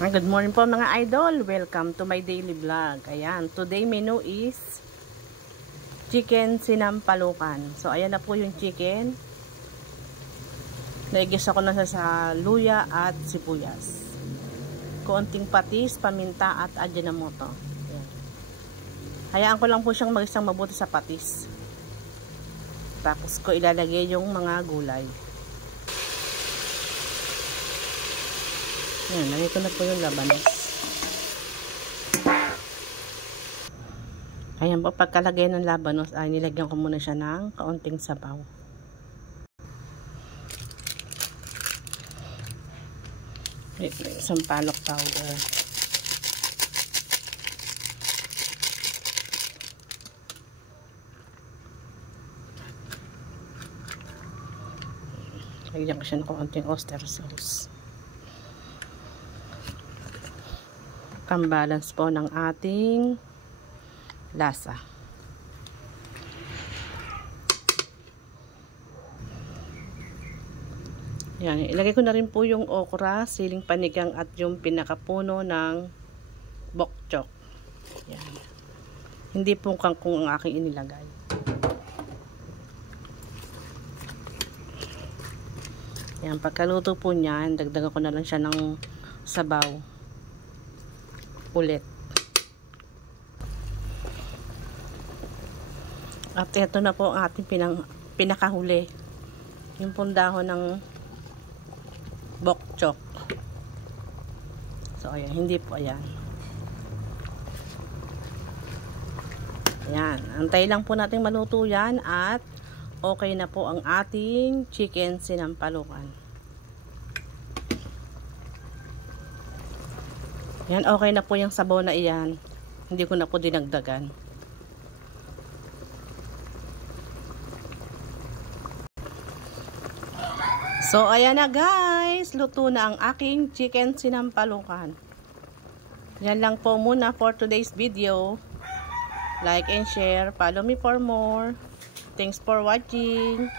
Good morning po mga idol. Welcome to my daily vlog. Ayan, today menu is chicken sinampalukan. So ayan na po yung chicken. Naigisa ko na sa luya at sibuyas. Konting patis, paminta at ajinomoto. Ayan. Hayaan ko lang po siyang magisang mabuti sa patis. Tapos ko ilalagay yung mga gulay. Ayan, nalito na po yung labanos. Ayan po, pagkalagay ng labanos ay nilagyan ko muna siya ng kaunting sabaw. Sampalok powder. Lagyan ko siya ng kaunting oyster sauce. Pambalance po ng ating lasa. Yan, ilagay ko na rin po yung okra, siling panigang at yung pinakapuno ng bok choy. Yan. Hindi po kangkong ang aking inilagay. Yan, pagkaluto po niyan, dagdagan ko na lang siya ng sabaw. Ulit. At ito na po ang ating pinakahuli. Yung pundahon ng bok choy. So ayan, hindi po ayan. Ayan, antay lang po natin maluto yan at okay na po ang ating chicken sinampalukan. Yan, okay na po yung sabaw na iyan. Hindi ko na po dinagdagan. So, ayan na guys. Luto na ang aking chicken sinampalukan. Yan lang po muna for today's video. Like and share. Follow me for more. Thanks for watching.